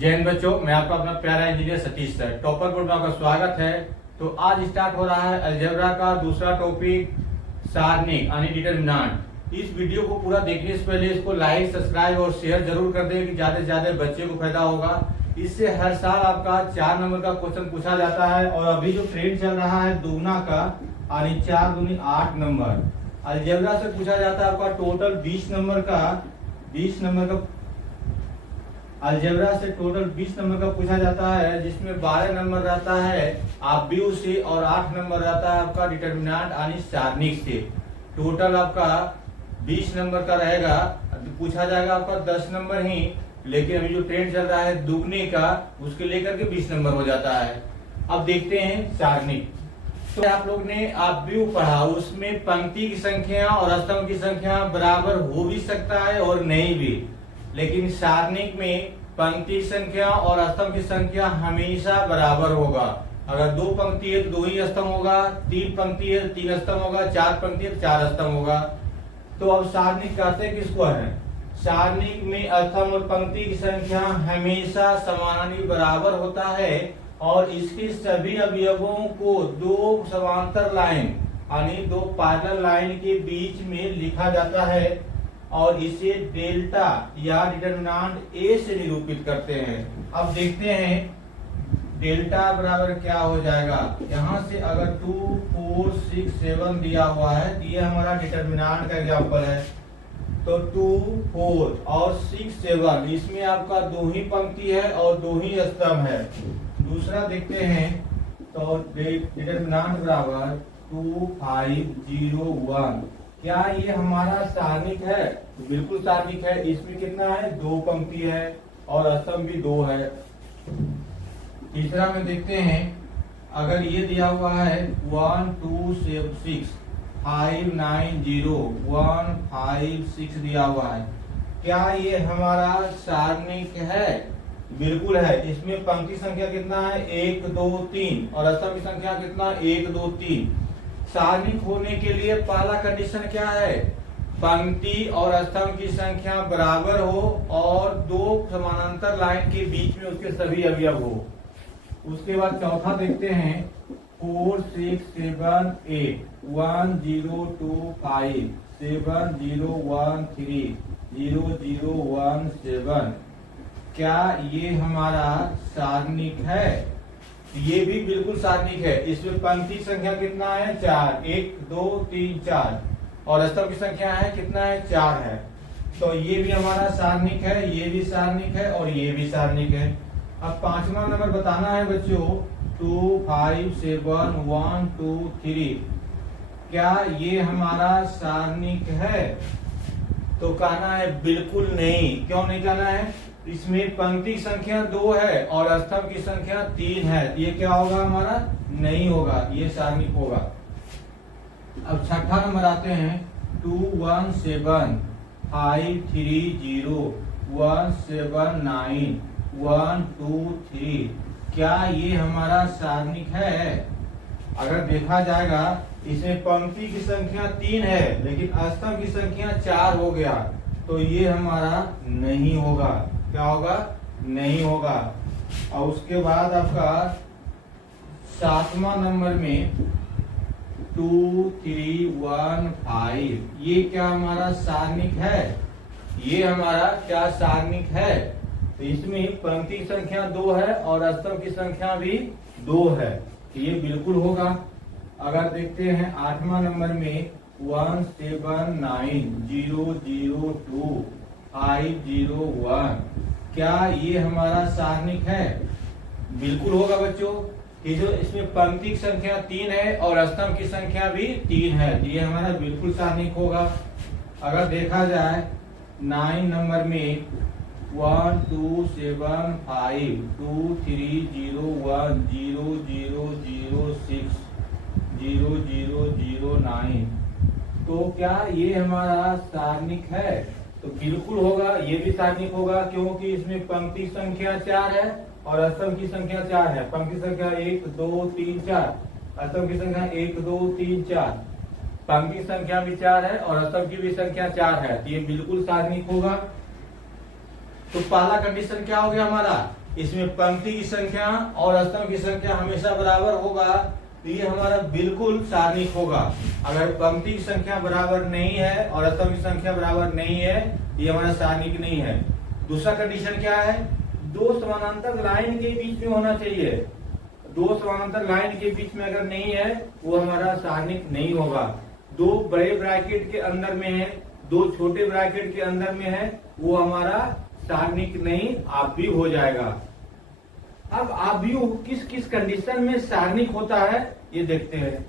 जय हिंद बच्चों, मैं आपका अपना प्यारा engineer Satish sir topper board में आपका स्वागत है। तो आज स्टार्ट हो रहा है अलजेब्रा का दूसरा टॉपिक सारणिक यानी डिटरमिनेंट। इस वीडियो को पूरा देखने से पहले इसको लाइक, सब्सक्राइब और शेयर जरूर कर दें कि ज्यादा से ज्यादा बच्चे को फायदा होगा। इससे हर साल आपका 4 नंबर का क्वेश्चन पूछा जाता है और अभी जो ट्रेंड चल रहा है दुगना का यानी 4 दूनी 8 नंबर अलजेब्रा से पूछा जाता है। आपका टोटल 20 नंबर का अलजेब्रा से टोटल 20 नंबर का पूछा जाता है, जिसमें 12 नंबर रहता है ऑब्वियस से और 8 नंबर रहता है आपका डिटरमिनेंट यानी सारणिक से। टोटल आपका 20 नंबर का रहेगा। पूछा जाएगा आपका 10 नंबर ही, लेकिन अभी जो ट्रेंड चल रहा है दुगने का उसके लेकर के 20 नंबर हो जाता है। अब देखते हैं सारणिक। तो आप लोग ने ऑब्वियस पढ़ा, उसमें पंक्ति की संख्या और स्तंभ की संख्या बराबर हो भी सकता है और नहीं भी, लेकिन सारणिक में पंक्ति संख्या और स्तंभ की संख्या हमेशा बराबर होगा। अगर 2 पंक्ति है तो 2 ही स्तंभ होगा, 3 पंक्ति है तो 3 स्तंभ होगा, 4 पंक्ति है तो 4 स्तंभ होगा। तो अब सारणिक कहते हैं किसको है? सारणिक में स्तंभ और पंक्ति की संख्या हमेशा समानानुपाती बराबर होता है और इसके सभी अवयवों को 2 समांतर लाइन यानी 2 पैरेलल लाइन के बीच में लिखा जाता है और इसे डेल्टा या डिटरमिनेंट ए से निरूपित करते हैं। अब देखते हैं डेल्टा बराबर क्या हो जाएगा। यहां से अगर 2, 4, 6, 7 दिया हुआ है तो ये हमारा डिटरमिनेंट का एग्जांपल है। तो 2, 4 और 6, 7 इसमें आपका 2 ही पंक्ति है और 2 ही स्तंभ है। दूसरा देखते हैं तो डिटरमिनेंट बराबर 2, 5, 0, 1। क्या ये हमारा सारणिक है? तो बिल्कुल सारणिक है। इसमें कितना है? 2 पंक्ति है और स्तंभ भी 2 है। तीसरा में देखते हैं, अगर ये दिया हुआ है 1, 2, 6, 5, 9, 0, 1, 5, 6 दिया हुआ है, क्या ये हमारा सारणिक है? बिल्कुल है। इसमें पंक्ति संख्या कितना है? 1, 2, 3 और स्तंभ की संख्या कितना? 1, 2, 3। सारणिक होने के लिए पहला कंडीशन क्या है? पंक्ति और स्तंभ की संख्या बराबर हो और 2 समानांतर लाइन के बीच में उसके सभी अवयव हो। उसके बाद चौथा देखते हैं 4, 6, 7, 8, 1, 0, 2, 5, 7, 0, 1, 3, 0, 0, 1, 7। क्या ये हमारा सारणिक है? ये भी बिल्कुल सारणिक है। इसमें पंक्ति संख्या कितना है? 4, 1, 2, 3, 4 और स्तंभ की संख्या है कितना है? 4 है। तो ये भी हमारा सारणिक है, ये भी सारणिक है और ये भी सारणिक है। अब 5वां नंबर बताना है बच्चों 2, 5, 7, 1, 2, 3। क्या ये हमारा सारणिक है? तो कहना है बिल्कुल नहीं। क्यों नहीं कहना है? इसमें पंक्ति संख्या 2 है और स्तंभ की संख्या 3 है। ये क्या होगा? हमारा नहीं होगा, ये सारणिक होगा। अब छठा नंबर आते हैं 2, 1, 7, 5, 3, 0, 1, 7, 9, 1, 2, 3। क्या ये हमारा सारणिक है? अगर देखा जाएगा इसमें पंक्ति की संख्या 3 है लेकिन स्तंभ की संख्या 4 हो गया, तो ये हमारा नहीं होगा। क्या होगा? नहीं होगा। और उसके बाद आपका 7वां नंबर में 2, 3, 1, 5, ये क्या हमारा सारणिक है? ये हमारा क्या सारणिक है? तो इसमें पंक्ति संख्या 2 है और स्तंभ की संख्या भी 2 है, तो ये बिल्कुल होगा। अगर देखते हैं 8वां नंबर में 1, 7, 9, 0, 0, 2, 5, 0, 1। क्या ये हमारा सारणिक है? बिल्कुल होगा बच्चों। इसमें पंक्ति की संख्या 3 है और स्तंभ की संख्या भी 3 है, तो ये हमारा बिल्कुल सारणिक होगा। अगर देखा जाए 9 नंबर में 1, 2, 7, 5, 2, 3, 0, 1, 0, 0, 0, 6, 0, 0, 0, 9। तो क्या ये हमारा सारणिक है? तो बिल्कुल होगा, ये भी सारणिक होगा, क्योंकि इसमें पंक्ति संख्या 4 है और स्तंभ की संख्या 4 है। पंक्ति संख्या 1, 2, 3, 4, स्तंभ की संख्या 1, 2, 3, 4। पंक्ति संख्या भी 4 है और स्तंभ की भी संख्या 4 है, तो ये बिल्कुल सारणिक होगा। तो पहला कंडीशन क्या हो गया हमारा? इसमें पंक्ति की संख्या और स्तंभ की संख्या हमेशा बराबर होगा, तो ये हमारा बिल्कुल सारणिक होगा। अगर पंक्ति की संख्या बराबर नहीं है और स्तंभ की संख्या बराबर नहीं है, ये हमारा सारणिक नहीं है। दूसरा कंडीशन क्या है, दो समानांतर लाइन के बीच में होना चाहिए। दो समानांतर लाइन के बीच में अगर नहीं है, वो हमारा सारणिक नहीं होगा। दो बड़े ब्रैकेट के अंदर में है, दो छोटे ब्रैकेट के अंदर में है, वो हमारा सारणिक नहीं आव्यूह हो जाएगा। अब आव्यूह किस किस कंडीशन में सारणिक होता है ये देखते हैं।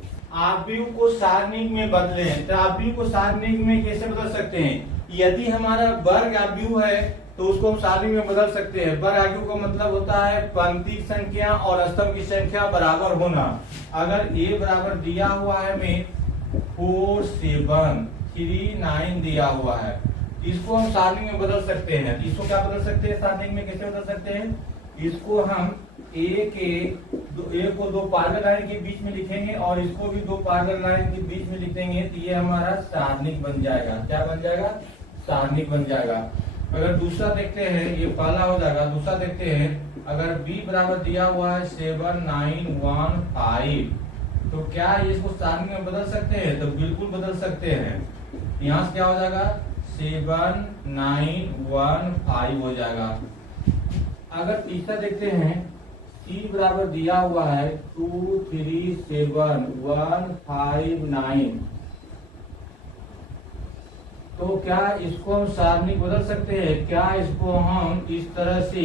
आव्यूह को सारणिक में बदले, तो आव्यूह को सारणिक में कैसे बदल सकते हैं? यदि हमारा वर्ग आव्यूह है तो उसको हम सारणिक में बदल सकते हैं। वर्ग आव्यूह का मतलब होता है पंक्ति की संख्या और स्तंभ की संख्या बराबर होना। अगर ए बराबर दिया हुआ है हमें 4 7 3 9 दिया हुआ है, इसको हम सारणिक में बदल सकते हैं। इसको क्या बदल सकते हैं, सारणिक में कैसे बदल सकते हैं? इसको हम ए को दो पैरेलल लाइन के बीच में लिखेंगे और इसको भी दो पैरेलल लाइन के बीच में लिख देंगे, तो ये हमारा सारणिक बन जाएगा। क्या बन जाएगा? सारणिक बन जाएगा। अगर दूसरा देखते हैं, ये पहला हो जाएगा। दूसरा देखते हैं, अगर b बराबर दिया हुआ है 7 9 1 5, तो क्या इसको सारणिक में बदल सकते हैं? तो बिल्कुल बदल सकते हैं। यहाँ से क्या हो जाएगा? 7 9 1 5 हो जाएगा। अगर तीसरा देखते हैं, c बराबर दिया हुआ है 2 3 7 1 5 9, तो क्या इसको हम सारणिक बदल सकते हैं? क्या इसको हम इस तरह से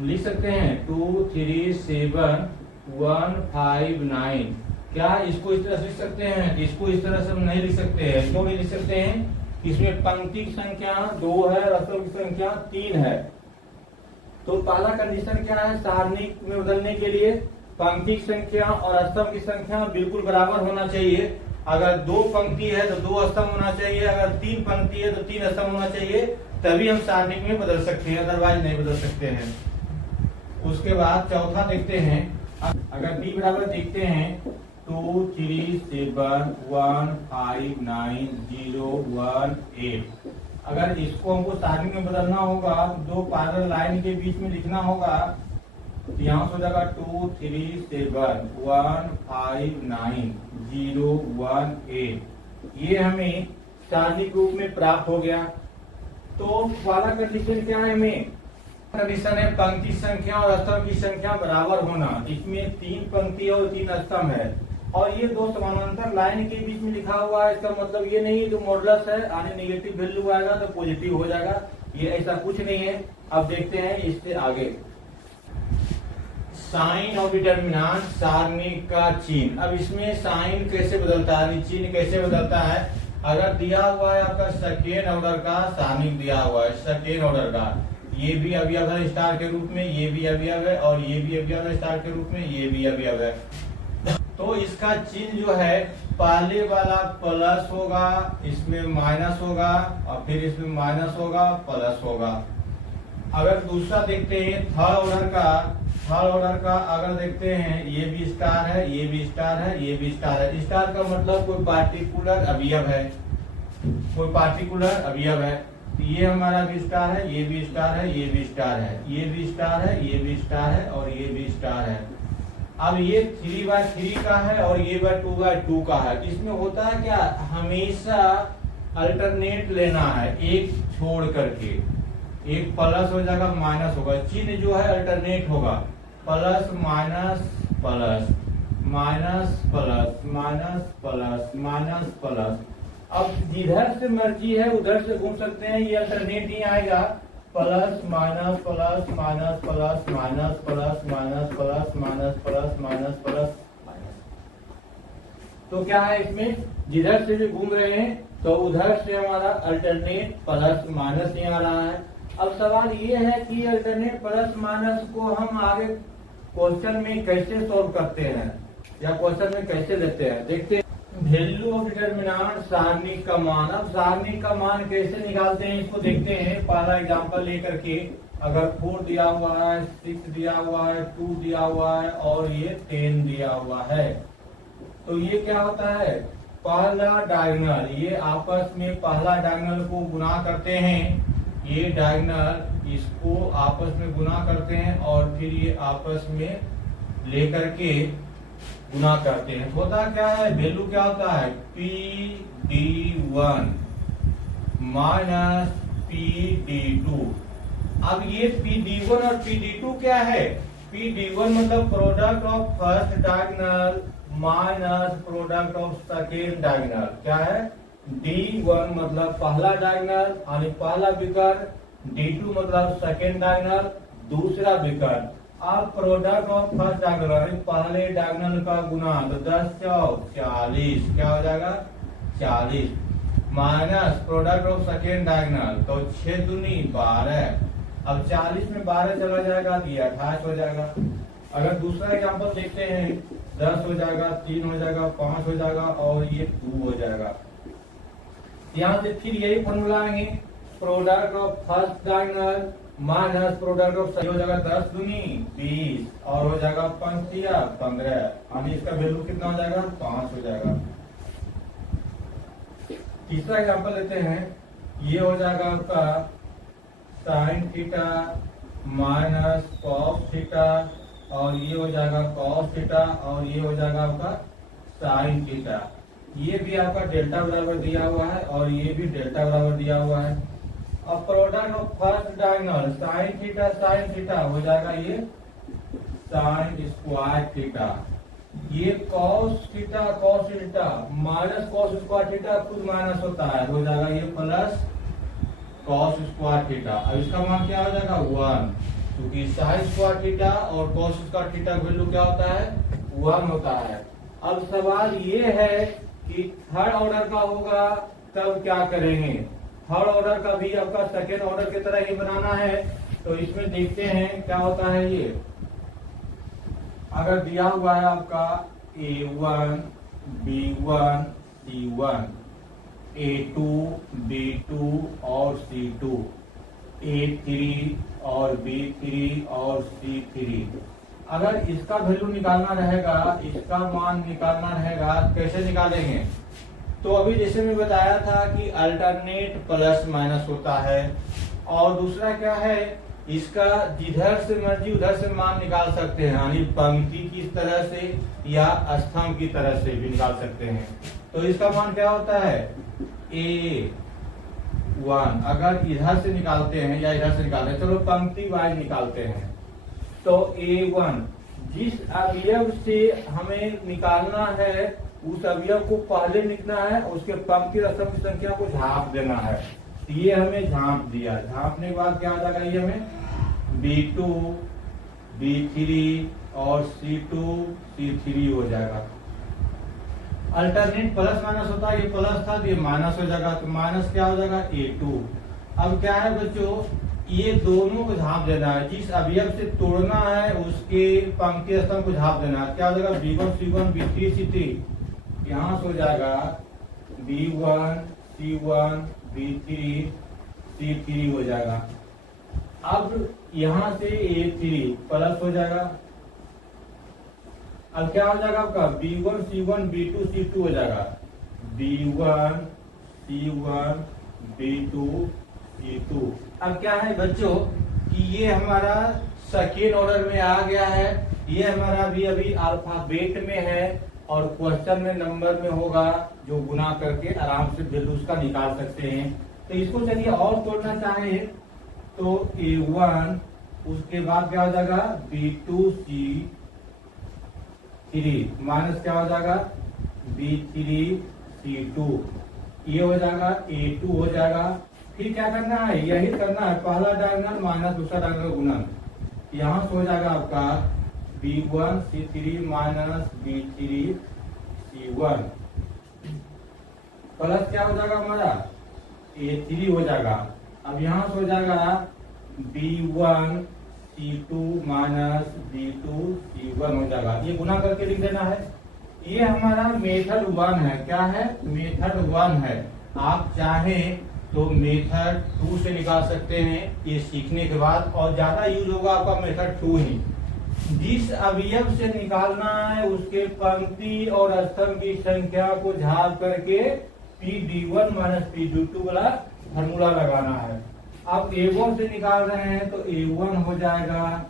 लिख सकते हैं 2 3 7 1 5 9? क्या इसको इस तरह से लिख सकते हैं? इसको इस तरह से हम नहीं लिख सकते हैं। क्यों नहीं लिख सकते हैं? इसमें पंक्ति की संख्या 2 है और स्तंभ की संख्या 3 है। तो पहला कंडीशन क्या है सारणिक में बदलने के लिए? पंक्ति की संख्या और स्तंभ की संख्या बिल्कुल बराबर होना चाहिए। अगर 2 पंक्ति है तो 2 स्तंभ होना चाहिए, अगर 3 पंक्ति है तो 3 स्तंभ होना चाहिए, तभी हम सारणिक में बदल सकते हैं, अदरवाइज नहीं बदल सकते हैं। उसके बाद चौथा देखते हैं, अगर b बराबर देखते हैं 2 3 7 1 5 9 0 1 8, अगर इसको हमको सारणिक में बदलना होगा, दो पैरेलल लाइन के बीच में लिखना होगा, तो यहाँ से हो जाएगा 2 3 7 1 5 9 0 1 8। ये हमें सारणिक रूप में प्राप्त हो गया। तो वाला कंडीशन क्या है? हमें कंडीशन है पंक्ति संख्या और स्तंभ की संख्या बराबर होना। इसमें 3 पंक्ति और 3 स्तंभ है और ये दो समानांतर लाइन के बीच में लिखा हुआ है। इसका मतलब ये नहीं जो मॉडुलस है आने नेगेटिव वैल्यू आएगा तो पॉजिटिव हो जाएगा, ये ऐसा कुछ नहीं है। अब देखते हैं इससे आगे, साइन और डिटरमिनेंट सारणिक का चिन्ह। अब इसमें साइन कैसे बदलता है, चिन्ह कैसे बदलता है? अगर दिया हुआ है आपका सेकेंड ऑर्डर का सारणिक दिया हुआ है, सेकेंड ऑर्डर का, ये भी अवयव है स्टार के रूप में, ये भी अवयव है और ये भी अवयव है स्टार के रूप में, ये भी अवयव है। तो इसका चिन्ह जो है पहले वाला प्लस होगा, इसमें माइनस होगा और फिर इसमें माइनस होगा, प्लस होगा। अगर दूसरा देखते हैं थर्ड ऑर्डर का अगर देखते हैं, ये भी स्टार है, ये भी स्टार है, ये भी स्टार है। स्टार का मतलब कोई पार्टिकुलर अवयव है, कोई पार्टिकुलर अवयव है। ये हमारा भी स्टार है, ये भी स्टार है, ये भी स्टार है, ये भी स्टार है, ये भी स्टार है और ये भी स्टार है। अब ये 3/3 का है और ये 2/2 का है। इसमें होता है क्या, हमेशा अल्टरनेट लेना है, एक छोड़ करके, एक प्लस हो जाएगा माइनस होगा, चिन्ह जो है अल्टरनेट होगा, plus minus plus minus plus minus plus minus plus. अब जिधर से मर्जी है उधर से घूम सकते हैं, ये अल्टरनेट ही आएगा, plus minus plus minus plus minus plus minus plus minus plus minus plus minus. तो क्या है इसमें, जिधर से भी घूम रहे हैं तो उधर से हमारा अल्टरनेट प्लस माइनस ही आ रहा है। अब सवाल ये है कि अल्टरनेट प्लस माइनस को हम आगे क्वेश्चन में कैसे सॉल्व करते हैं या क्वेश्चन में कैसे लेते हैं, देखते हैं। वैल्यू ऑफ डिटरमिनेंट सारणिक का मान। अब सारणिक का मान कैसे निकालते हैं इसको देखते हैं। पहला एग्जांपल लेकर के, अगर 4 दिया हुआ है, 6 दिया हुआ है, 2 दिया हुआ है और ये 10 दिया हुआ है, तो ये क्या होता है, पहला डायगोनल, ये आपस में पहला डायगोनल को गुणा करते हैं, ये डायगोनल इसको आपस में गुना करते हैं और फिर ये आपस में लेकर के गुना करते हैं। होता क्या है, वैल्यू क्या होता है, PD1 माइनस PD2। अब ये PD1 और PD2 क्या है, PD1 मतलब product of first diagonal minus product of second diagonal. क्या है, D1 मतलब पहला डायगोनल यानी पहला विकर्ण, D2 मतलब सेकेंड डायगोनल दूसरा विकर्ण। अब प्रोडक्ट ऑफ फर्स्ट डायगोनल पहले डायगोनल का गुना, तो 10 चौक 40, क्या हो जाएगा 40, minus product of second diagonal, तो 6 दूनी 12। अब 40 में 12 चला जाएगा तो ये 28 हो जाएगा। अगर दूसरा एग्जाम्पल देखते हैं, 10 हो जाएगा, 3 हो जाएगा, 5 हो जाएगा और ये 2 हो जाएगा। यहाँ से फिर यही फॉर्मूला आएंगे, product of first diagonal minus product of हो जाएगा 10 दूनी 20 और हो जाएगा 5 या 15, यानी इसका वैल्यू कितना हो जाएगा 5 हो जाएगा। तीसरा एग्जाम्पल लेते हैं, ये हो जाएगा आपका sine theta minus cos theta और ये हो जाएगा कॉस थीटा और ये हो जाएगा आपका साइन थीटा। ये भी आपका डेल्टा बराबर दिया हुआ है और ये भी डेल्टा बराबर दिया हुआ है। अब product of first diagonal sine theta हो जाएगा ये साइन स्क्वायर थीटा, ये cos theta minus cos square theta खुद माइनस होता है, हो जाएगा ये प्लस कॉस स्क्वायर थीटा। अब इसका मान क्या हो जाएगा 1, क्योंकि साइन स्क्वायर थीटा और कॉस स्क्वायर थीटा वैल्यू क्या होता है 1 होता है। अब सवाल ये है कि थर्ड ऑर्डर का होगा तब क्या करेंगे। थर्ड ऑर्डर का भी आपका सेकेंड ऑर्डर की तरह ही बनाना है, तो इसमें देखते हैं क्या होता है। ये अगर दिया हुआ है आपका A1 B1 C1, A2 B2 और C2, A3 और B3 और C3। अगर इसका वैल्यू निकालना रहेगा, इसका मान निकालना रहेगा, कैसे निकालेंगे, तो अभी जैसे मैं बताया था कि अल्टरनेट प्लस माइनस होता है। और दूसरा क्या है, इसका जिधर से मर्जी उधर से मान निकाल सकते हैं, यानी पंक्ति की तरह से या स्तंभ की तरह से भी निकाल सकते हैं। तो इसका मान क्या होता है A1, अगर इधर से निकालते हैं या इधर से निकालते हैं, चलो पंक्ति वाइज निकालते हैं। तो A1 जिस अवयव से हमें निकालना है उस अवयव को पहले लिखना है, उसके पंक्ति स्तंभ की संख्या को झांप देना है। ये हमें झांप दिया, झांपने के बाद क्या हो जाएगा, ये हमें B2 B3 और C2 C3 हो जाएगा। अल्टरनेट प्लस माइनस होता है, ये प्लस था तो ये माइनस हो जाएगा, तो माइनस क्या हो जाएगा A2। अब क्या है बच्चों, ये दोनों को झांप देना है, जिस अवयव से तोड़ना है उसके पंक्ति स्तंभ को झांप देना है। क्या हो जाएगा B1 C1 B3 C3, यहाँ से हो जाएगा B1 C1 B3 C3 हो जाएगा। अब यहाँ से A3 प्लस हो जाएगा। अब क्या हो जाएगा आपका B1 C1 B2 C2 हो जाएगा, B1 C1 B2 C2। अब क्या है बच्चों कि ये हमारा सेकेंड ऑर्डर में आ गया है, ये हमारा अभी अल्फाबेट में है और क्वेश्चन में नंबर में होगा, जो गुना करके आराम से वैल्यू उसका निकाल सकते हैं। तो इसको चलिए और तोड़ना चाहे तो A1, उसके बाद क्या हो जाएगा B2 C3 माइनस क्या हो जाएगा B3 C2, ये हो जाएगा A2 हो जाएगा। फिर क्या करना है, यही करना है, पहला डायगोनल माइनस दूसरा डायगोनल गुणन। यहाँ से हो जाएगा आपका B1 C3 minus B3 C1 plus क्या हो जाएगा हमारा A3 हो जाएगा। अब यहाँ से हो जाएगा B1 C2 minus B2 C1 हो जाएगा, ये गुना करके लिख देना है। ये हमारा मेथड 1 है। क्या है, मेथड 1 है। आप चाहें तो मेथड 2 से निकाल सकते हैं ये सीखने के बाद, और ज्यादा यूज होगा आपका मेथड 2 ही। जिस अवयव से निकालना है उसके पंक्ति और स्तंभ की संख्या को झाड़ करके PD1 माइनस PD2 वाला फॉर्मूला लगाना है। अब A1 से निकाल रहे हैं तो A1 हो जाएगा।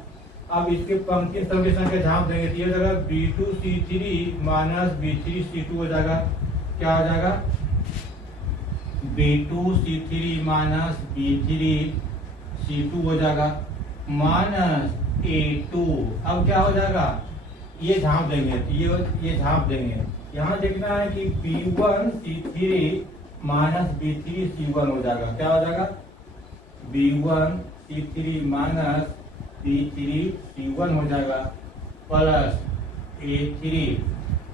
अब इसके पंक्ति स्तंभ की संख्या झांप देंगे तो ये हो जाएगा B2C3 माइनस B3C2 हो जाएगा। क्या हो जाएगा? B2C3 माइनस B3C2 हो जाएगा माइनस A2। अब क्या हो जाएगा? ये झांप देंगे तो ये झांप देंगे। यहाँ देखना है कि B1C3 माइनस B3C1 हो जाएगा। क्या हो जाएगा? B1C3 माइनस B3C1 हो जाएगा प्लस A3।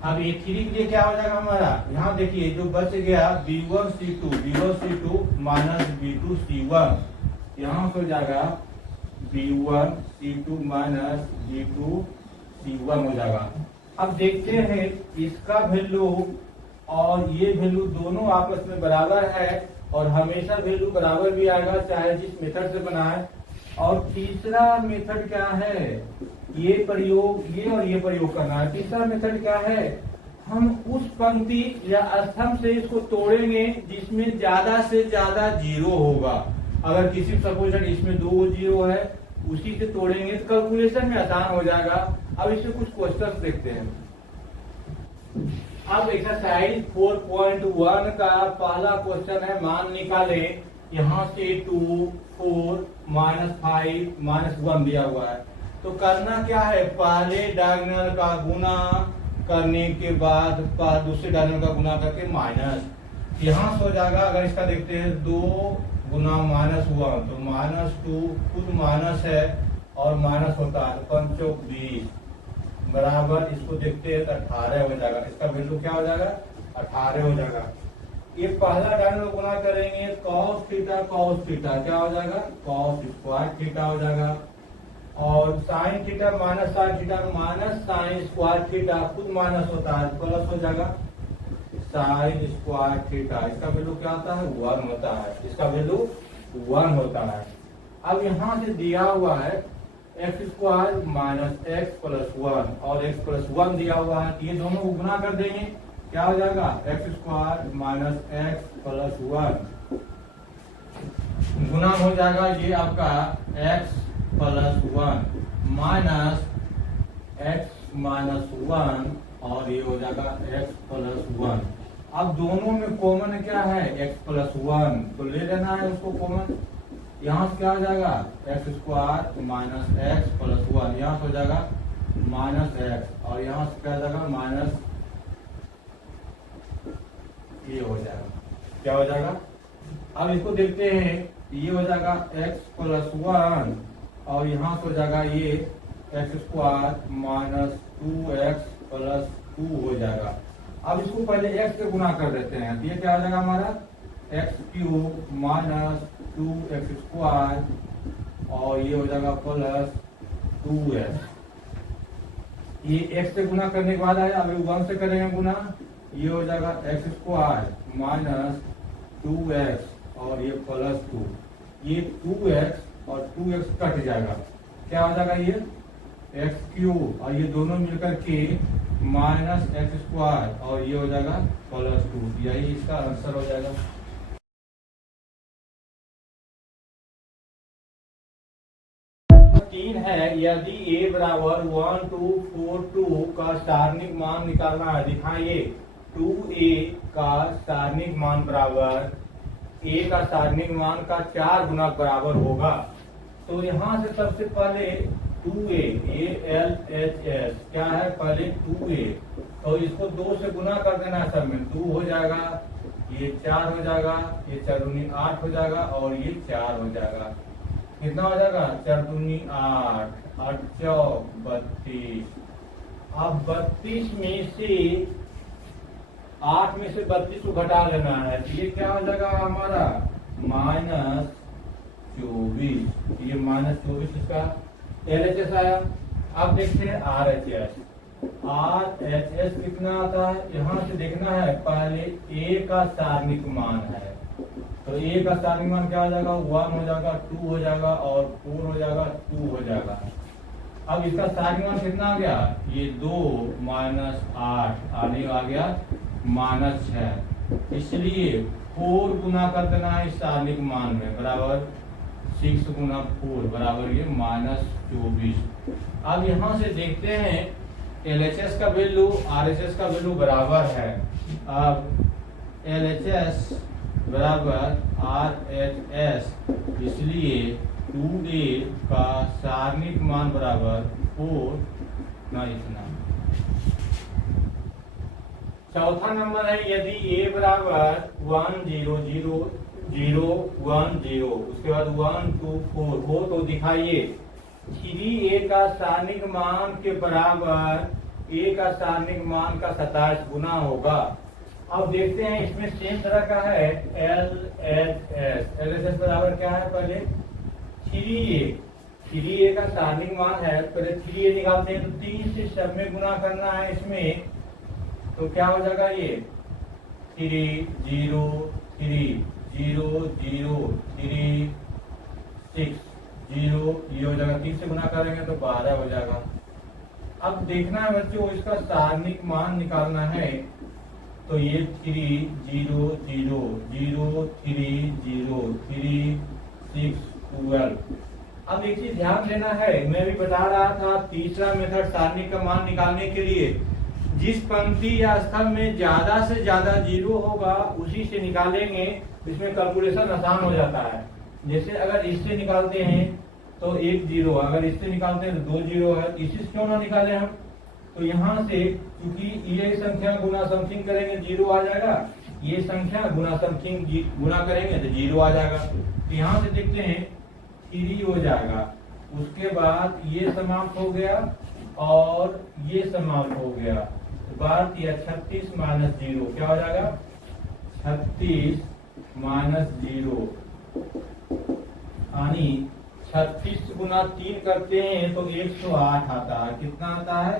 अब A3 के लिए क्या हो जाएगा हमारा? यहाँ देखिए जो बच गया B1C2 माइनस B2C1, यहाँ हो जाएगा B1C2 माइनस B2C1 हो जाएगा। अब देखते हैं इसका वैल्यू और ये वैल्यू दोनों आपस में बराबर है और हमेशा वैल्यू बराबर भी आएगा चाहे जिस मेथड से बना है। और तीसरा मेथड क्या है? ये प्रयोग, ये और ये प्रयोग करना है। तीसरा मेथड क्या है? हम उस पंक्ति या स्तंभ से इसको तोड़ेंगे जिसमें ज्यादा से ज्यादा जीरो होगा। अगर किसी सपोज इसमें 2 जीरो है उसी से तोड़ेंगे तो कैलकुलेशन में आसान हो जाएगा। अब इसमें कुछ क्वेश्चंस देखते हैं। अब एक्सरसाइज 4.1 का पहला क्वेश्चन है, मान निकाले। यहाँ से 2, 4, -5, -1 दिया हुआ है। तो करना क्या है? पहले डायगोनल का गुना करने के बाद दूसरे डायगोनल का गुना करके माइनस। यहाँ से हो जाएगा। अगर इसका देखते हैं 2 गुना -1 तो -2 खुद माइनस है और माइनस होता है 5 चौक 20 बराबर। इसको देखते हैं तो 18 हो जाएगा। इसका वैल्यू क्या हो जाएगा? 18 हो जाएगा। ये पहला डायगोनल गुना करेंगे cos थीटा क्या हो जाएगा? cos स्क्वायर थीटा हो जाएगा। और sin theta minus sin theta minus sin square theta खुद माइनस होता है प्लस हो जाएगा sin स्क्वायर थीटा। इसका वैल्यू क्या होता है? 1 होता है। इसका वैल्यू 1 होता है। अब यहाँ से दिया हुआ है x square minus x plus 1 और x प्लस 1 दिया हुआ है। ये दोनों गुना कर देंगे। क्या हो जाएगा? x square minus x plus 1 गुना हो जाएगा ये आपका x plus 1 minus x minus 1 और ये हो जाएगा x प्लस 1। अब दोनों में कॉमन क्या है? x प्लस 1 तो ले लेना है उसको कॉमन। यहाँ से क्या हो जाएगा? x square minus x plus 1, यहाँ से हो जाएगा माइनस x और यहाँ से क्या हो जाएगा? माइनस ये हो जाएगा। क्या हो जाएगा? अब इसको देखते हैं। ये हो जाएगा x प्लस 1 और यहाँ से हो जाएगा ये x square minus 2x plus 2 हो जाएगा। अब इसको पहले x से गुना कर देते हैं तो ये क्या हो जाएगा हमारा? x cube minus 2x square और ये हो जाएगा प्लस 2x। ये x से गुना करने के बाद है। अब 1 से करेंगे गुना, ये हो जाएगा x स्क्वायर माइनस 2x और ये प्लस 2। ये 2x और 2x कट जाएगा। क्या हो जाएगा? ये x क्यूब और ये दोनों मिलकर के माइनस x स्क्वायर और ये हो जाएगा प्लस 2। यही इसका आंसर हो जाएगा। तीन है, यदि a बराबर 1 2 4 2 का सारणिक मान निकालना है। दिखाइए 2a का सारणिक मान बराबर a का सारणिक मान का 4 गुना बराबर होगा। तो यहाँ से सबसे पहले 2a ALHS क्या है? पहले 2a तो इसको 2 से गुना कर देना है। सब में 2 हो जाएगा, ये 4 हो जाएगा, ये 4 दूनी 8 हो जाएगा और ये 4 हो जाएगा। कितना हो जाएगा? 4 दूनी 8, 8 चौक 32। अब 32 में से 8 में से 32 को घटा लेना है तो ये क्या हो जाएगा हमारा? -24। ये -24 इसका LHS आया। अब देखते हैं RHS। RHS कितना आता है? यहाँ से देखना है। पहले a का सारणिक मान है तो a का सारणिक मान क्या हो जाएगा? 1 हो जाएगा, 2 हो जाएगा और 4 हो जाएगा, 2 हो जाएगा। अब इसका सारणिक मान कितना आ गया? ये 2 -8 आने आ गया -6। इसलिए 4 गुना कर देना है इस सारणिक मान में बराबर 6 गुना 4 बराबर ये -24। अब यहाँ से देखते हैं LHS का वैल्यू RHS का वैल्यू बराबर है। अब LHS बराबर RHS, इसलिए 2a का सारणिक मान बराबर 4 ना इतना। चौथा नंबर है यदि a बराबर 1 0 0 0 1 0 उसके बाद 1 2 4 हो तो दिखाइए 3a का सारणिक मान के बराबर a का सारणिक मान का 27 गुना होगा। अब देखते हैं इसमें सेम तरह का है LHS बराबर क्या है, पहले 3a का सारणिक मान है, पहले 3a निकालते हैं तो 3 से सब में गुना करना है इसमें, तो क्या हो जाएगा ये 3 0 3 0 0 3 6 0 ये हो जाएगा, 3 से गुना करेंगे तो 12 हो जाएगा। अब देखना है बच्चों इसका सारणिक मान निकालना है, तो ये 3 0 0 0 3 0 3 6 12। अब एक चीज ध्यान देना है, मैं भी बता रहा था तीसरा मेथड सारणिक का मान निकालने के लिए, जिस पंक्ति या स्तंभ में ज्यादा से ज्यादा जीरो होगा उसी से निकालेंगे, इसमें कैलकुलेशन आसान हो जाता है। जैसे अगर इससे निकालते हैं तो 1 0, अगर इससे निकालते हैं तो 2 0 है, इसी से क्यों ना निकालें हम, तो यहाँ से क्योंकि ये संख्या गुना समथिंग करेंगे 0 आ जाएगा, ये संख्या गुना समथिंग गुना करेंगे तो 0 आ जाएगा। तो यहाँ से देखते हैं 3 हो जाएगा, उसके बाद ये समाप्त हो गया और ये समाप्त हो गया, तो बात यह 36 माइनस 0 क्या हो जाएगा 36 माइनस 0, यानी 36 गुना 3 करते हैं तो 108 आता है। कितना आता है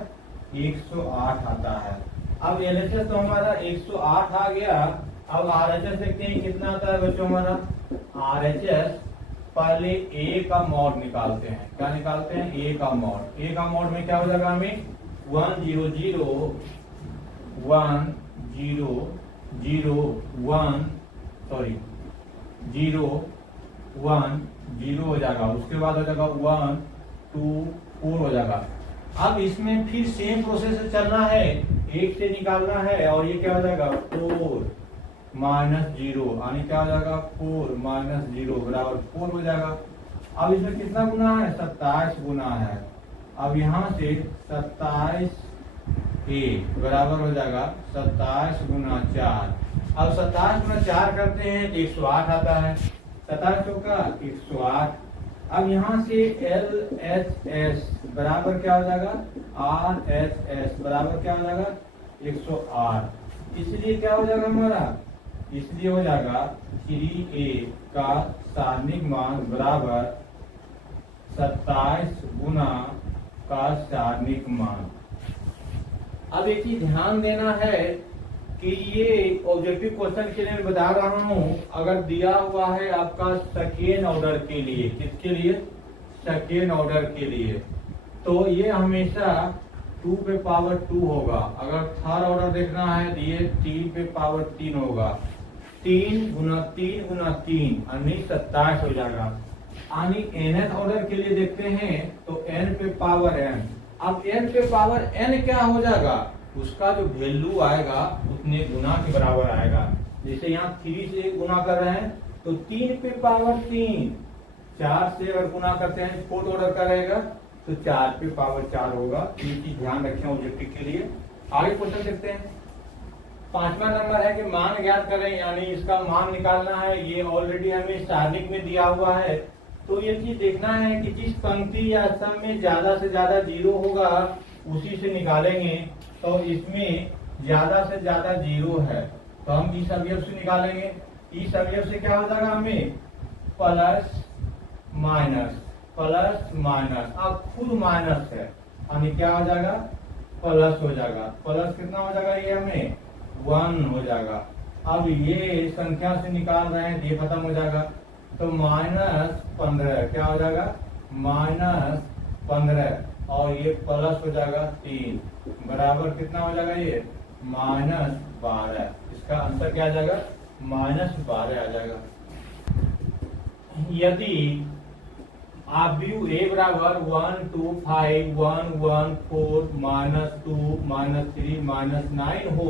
108 आता है। अब LHS तो हमारा 108 आ गया। अब RHS देखते हैं कितना आता है बच्चों हमारा। RHS पहले A का मॉड निकालते हैं। क्या निकालते हैं A का मॉड। A का मॉड में क्या हो जाएगा हमें 1 0 0 1 0 0 1 सॉरी 0 1 0 हो जाएगा, उसके बाद हो जाएगा 1 2 4 हो जाएगा। अब इसमें फिर सेम प्रोसेस से चलना है, 1 से निकालना है और ये क्या हो जाएगा 4 माइनस 0, यानी क्या हो जाएगा 4 माइनस 0 बराबर 4 हो जाएगा। अब इसमें कितना गुना है 27 गुना है। अब यहाँ से 27 A बराबर हो जाएगा 27 गुना 4। अब 27 गुना 4 करते हैं तो 108 आता है, 27 चौका 108। अब यहाँ से LHS बराबर क्या हो जाएगा RHS बराबर क्या हो जाएगा 108। इसलिए क्या हो जाएगा हमारा, इसलिए हो जाएगा 3A का सारणिक मान बराबर 27 गुना का सारणिक मान। अब एक चीज ध्यान देना है कि ये ऑब्जेक्टिव क्वेश्चन के लिए मैं बता रहा हूँ, अगर दिया हुआ है आपका सेकेंड ऑर्डर के लिए, किसके लिए सेकेंड ऑर्डर के लिए, तो ये हमेशा 2 पे पावर 2 होगा। अगर थर्ड ऑर्डर देखना है तो ये 3 पे पावर 3 होगा। 3 गुना 3 गुना 3 यानी 27 हो जाएगा। यानी nth ऑर्डर के लिए देखते हैं तो n पे पावर n। अब n पे पावर n क्या हो जाएगा, उसका जो वैल्यू आएगा उतने गुना के बराबर आएगा। जैसे यहाँ 3 से गुना कर रहे हैं तो 3 पे पावर 3, 4 से अगर गुना करते हैं फोर्थ ऑर्डर का रहेगा तो 4 पे पावर 4 होगा। ये चीज ध्यान रखें ऑब्जेक्टिव के लिए। आगे क्वेश्चन देखते हैं। 5वां नंबर है कि मान ज्ञात करें, यानी इसका मान निकालना है। ये ऑलरेडी हमें सारणिक में दिया हुआ है, तो ये चीज देखना है कि जिस पंक्ति या स्तंभ में ज्यादा से ज्यादा 0 होगा उसी से निकालेंगे। तो इसमें ज्यादा से ज्यादा 0 है तो हम इस अवयव से निकालेंगे। इस अवयव से क्या हो जाएगा हमें प्लस माइनस। अब खुद माइनस है यानी क्या हो जाएगा प्लस हो जाएगा। प्लस कितना हो जाएगा ये हमें 1 हो जाएगा। अब ये संख्या से निकाल रहे हैं तो ये खत्म हो जाएगा, तो -15 क्या हो जाएगा -15 और ये प्लस हो जाएगा 3 बराबर कितना हो जाएगा ये -12। इसका आंसर क्या आ जाएगा -12 आ जाएगा। यदि आप व्यू ए बराबर 1 2 5 1 1 4 -2 -3 -9 हो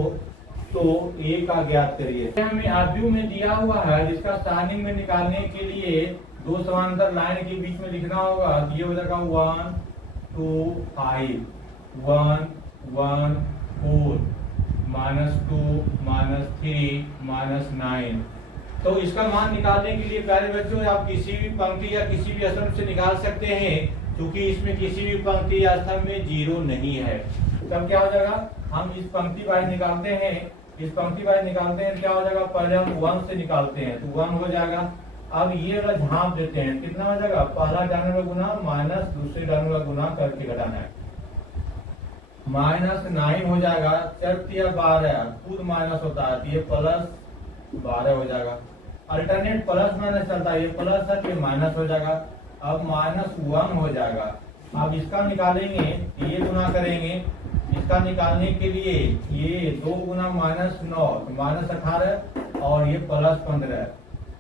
तो ए का ज्ञात करिए। हमें आव्यूह में दिया हुआ है जिसका सारणिक में निकालने के लिए दो समांतर लाइन के बीच में लिखना होगा। तो ये हो जाएगा 1 2 5 1 1 4 -2 -3 -9। तो इसका मान निकालने के लिए प्यारे बच्चों आप किसी भी पंक्ति या किसी भी स्तंभ से निकाल सकते हैं, क्योंकि इसमें किसी भी पंक्ति या स्तंभ में जीरो नहीं है। तब क्या हो जाएगा, हम इस पंक्ति वाइज निकालते हैं, क्या हो जाएगा, पहले हम 1 से निकालते हैं तो 1 हो जाएगा। अब ये वाला झांप देते हैं, कितना हो जाएगा, पहला डालने वाला गुना माइनस दूसरे डालने वाला गुना करके घटाना है। -9 हो जाएगा, 4 12 खुद माइनस होता है तो ये +12 हो जाएगा। अल्टरनेट प्लस माइनस चलता है, ये प्लस है ये माइनस हो जाएगा। अब -1 हो जाएगा। अब इसका निकालेंगे, ये गुना करेंगे, इसका निकालने के लिए ये 2 गुना -9 तो -18 और ये +15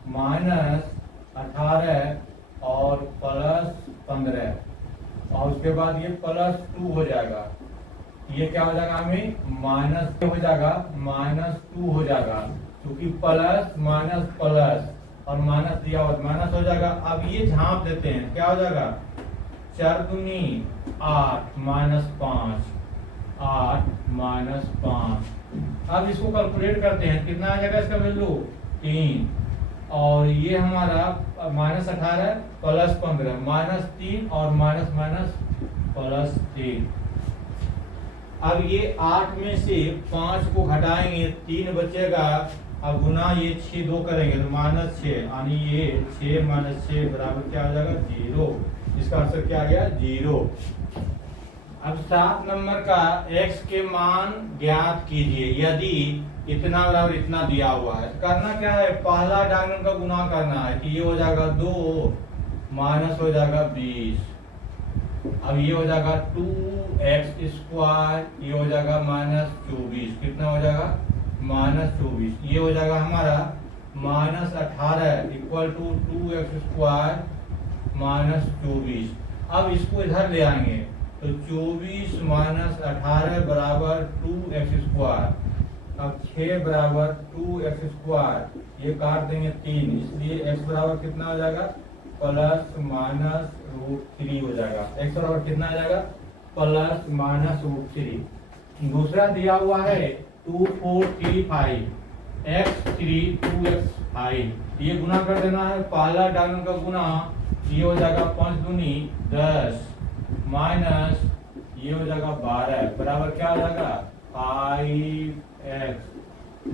-18 और +15 और उसके बाद ये +2 हो जाएगा। ये क्या हो जाएगा, हमें माइनस हो जाएगा, -2 हो जाएगा, क्योंकि प्लस माइनस प्लस और माइनस दिया हुआ माइनस हो जाएगा। अब ये झांप देते हैं, क्या हो जाएगा, 4 दूनी 8 -5 8 -5। अब इसको कैलकुलेट करते हैं, कितना आ जाएगा इसका वैल्यू 3 और ये हमारा -18 +15 -3 और माइनस +3। अब ये 8 में से 5 को घटाएंगे 3 बचेगा। अब गुना ये 6 2 करेंगे तो -6 यानी ये 6 - 6 बराबर क्या हो जाएगा, 0। इसका आंसर क्या आ गया, 0। अब 7 नंबर का x के मान ज्ञात कीजिए यदि इतना बराबर इतना दिया हुआ है। करना क्या है, पहला डायगोनल का गुना करना है कि ये हो जाएगा 2 माइनस हो जाएगा 20। अब ये हो जाएगा 2x², ये हो जाएगा -24, कितना हो जाएगा, -24। ये हो जाएगा हमारा -18 इक्वल टू 2x² -24। अब इसको इधर ले आएंगे तो 24 - 18 बराबर 2x²। अब 6 बराबर 2x², ये काट देंगे 3, इसलिए x बराबर कितना हो जाएगा, ±√3 हो जाएगा। x बराबर कितना आ जाएगा, ±√3। दूसरा दिया हुआ है 2 4 3 5 x3 2x5, ये गुना कर देना है, पहला डायगोनल का गुना, ये हो जाएगा 5 दूनी 10 माइनस ये हो जाएगा 12 बराबर क्या हो जाएगा 5x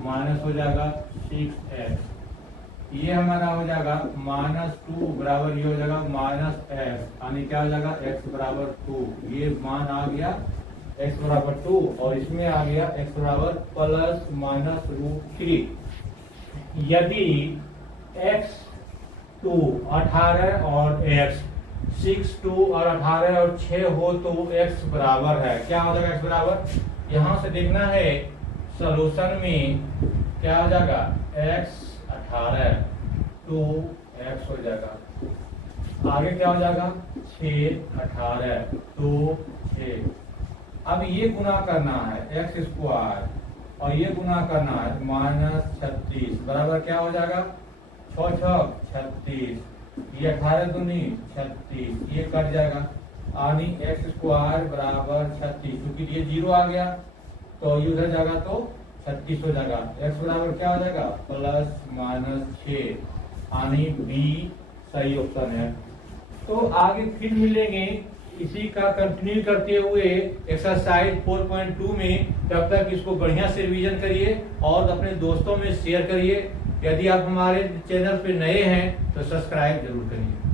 माइनस हो जाएगा 6x। ये हमारा हो जाएगा -2 बराबर ये हो जाएगा -x यानी क्या हो जाएगा x बराबर 2। ये मान आ गया x बराबर 2 और इसमें आ गया x बराबर ±√3। यदि x 2 18 और x 6 2 और 18 और 6 हो तो x बराबर है, क्या हो जाएगा x बराबर, यहाँ से देखना है सॉल्यूशन में क्या हो जाएगा x 18 2x हो जाएगा, आगे क्या हो जाएगा 6 18 2 6। अब ये गुना करना है x² और ये गुना करना है -36 बराबर क्या हो जाएगा 6 6 36, ये 18 दूनी 36, ये कट जाएगा यानी x² बराबर 36, क्योंकि ये 0 आ गया तो ये उधर जाएगा तो 36 हो जाएगा। x बराबर क्या हो जाएगा ±6 यानी बी सही ऑप्शन है। तो आगे फिर मिलेंगे इसी का कंटिन्यू करते हुए एक्सरसाइज 4.2 में। तब तक इसको बढ़िया से रिवीजन करिए और अपने दोस्तों में शेयर करिए। यदि आप हमारे चैनल पे नए हैं तो सब्सक्राइब जरूर करिए।